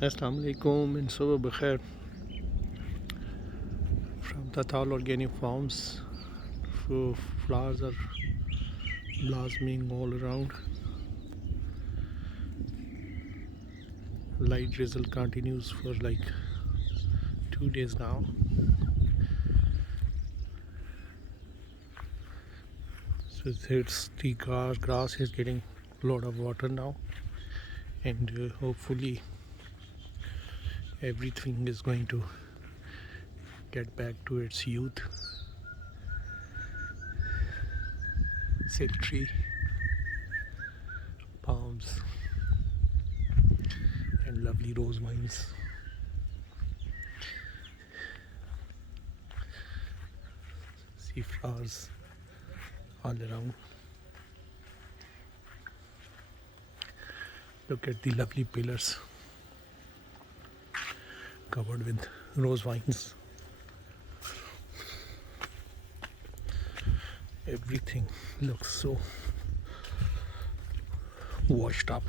Assalamu alaikum and Subah Bakhair from Tatal Organic Farms. Flowers are blossoming all around. Light drizzle continues for like 2 days now. So it's the grass is getting a lot of water now, and hopefully everything is going to get back to its youth. Silk tree, palms, and lovely rose vines. See flowers all around. Look at the lovely pillars covered with rose vines. Everything looks so washed up.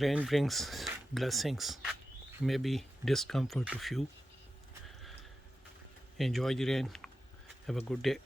Rain brings blessings, maybe discomfort to few. Enjoy the rain. Have a good day.